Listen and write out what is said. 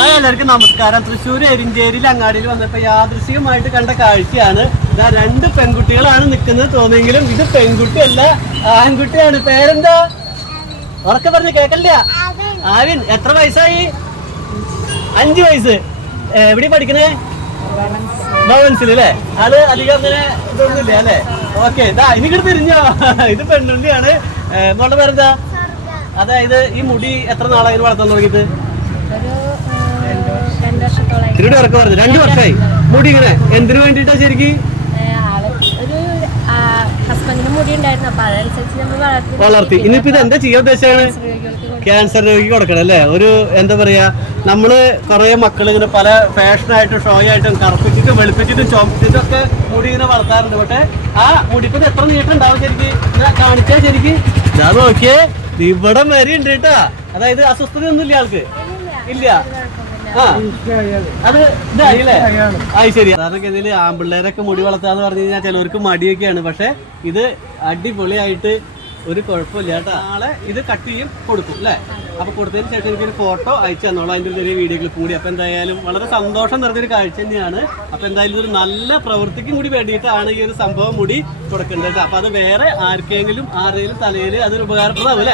Hi എല്ലാവർക്കും നമസ്കാരം. തൃശ്ശൂർ എരിഞ്ചേരിയിൽ അങ്ങാടിയിൽ വന്നപ്പോൾ യാദൃശികമായിട്ട് കണ്ട കാഴ്ചയാണ്. ഇതാ രണ്ട് പെൺകുട്ടികളാണ് നിൽക്കുന്നത് തോന്നിയെങ്കിലും ഇത് പെൺകുട്ടിയല്ല ആൺകുട്ടിയാണ്. പേരെന്താ? ഉറക്കെ പറഞ്ഞ് കേക്കല്ല ആവിൻ എത്ര വയസ്സായി? അഞ്ചു വയസ്സ്. എവിടെ പഠിക്കണേ? ഭവൻസിൽ അല്ലേ? ആൾ അധികം അങ്ങനെ ഇതൊന്നുമില്ല അല്ലേ? ഓക്കെ ഇതാ ഇങ്ങോട്ട് തിരിഞ്ഞോ? ഇത് ഏ, മോളുടെ പേരെന്താ? അതായത് ഈ മുടി എത്ര നാളായി വളർത്താൻ തുടങ്ങിയിട്ട്? ഒരു ഇതിലൂടെ ഇറക്കം പറഞ്ഞു രണ്ടു വർഷമായി. മുടി ഇങ്ങനെ എന്തിനു വേണ്ടിട്ടാ ശരിക്ക്? വളർത്തി. ഇനിയിപ്പോ ഇത് എന്താ ചെയ്യാൻ ഉദ്ദേശമാണ്. ക്യാൻസർ രോഗിക്ക് കൊടുക്കണം അല്ലേ? ഒരു എന്താ പറയാ നമ്മൾ കുറെ മക്കൾ ഇങ്ങനെ പല ഫാഷനായിട്ടും ഷോ ആയിട്ടും കറുപ്പിച്ചിട്ടും വെളുപ്പിച്ചിട്ടും ചോപ്പിച്ചിട്ടും ഒക്കെ മുടി ഇങ്ങനെ വളർത്താറുണ്ട്. പക്ഷെ ആ മുടിപ്പത് എത്ര നീട്ടം ഉണ്ടാവും ശരിക്ക്? കാണിച്ചാ ശരിക്ക്? ഇതാ നോക്കിയേ ഇവിടെ വരെ ഉണ്ട് കേട്ടാ. അതായത് അസ്വസ്ഥത ഒന്നും ഇല്ല. ആൾക്ക് ഇല്ല. ശരി. സാധാരണഗതിയിൽ ആമ്പിള്ളേരൊക്കെ മുടി വളർത്താന്ന് പറഞ്ഞു കഴിഞ്ഞാൽ ചിലവർക്ക് മടിയൊക്കെയാണ്. പക്ഷെ ഇത് അടിപൊളിയായിട്ട് ഒരു കുഴപ്പമില്ല കേട്ടോ. നാളെ ഇത് കട്ട് ചെയ്യും കൊടുക്കും അല്ലേ? അപ്പൊ കൊടുത്തതിന് ശേഷം എനിക്കൊരു ഫോട്ടോ അയച്ചു തന്നോളൂ അതിന്റെ ചെറിയ വീഡിയോ ക്ലിപ്പ് കൂടി. അപ്പൊ എന്തായാലും വളരെ സന്തോഷം നിറഞ്ഞൊരു കാഴ്ച തന്നെയാണ്. അപ്പൊ എന്തായാലും ഇതൊരു നല്ല പ്രവൃത്തിക്കും കൂടി വേണ്ടിയിട്ടാണ് ഈ ഒരു സംഭവം മുടി കൊടുക്കേണ്ടത് അപ്പൊ അത് വേറെ ആർക്കെങ്കിലും ആരെങ്കിലും തലയിൽ അതൊരു ഉപകാരപ്രദമാവും അല്ലേ?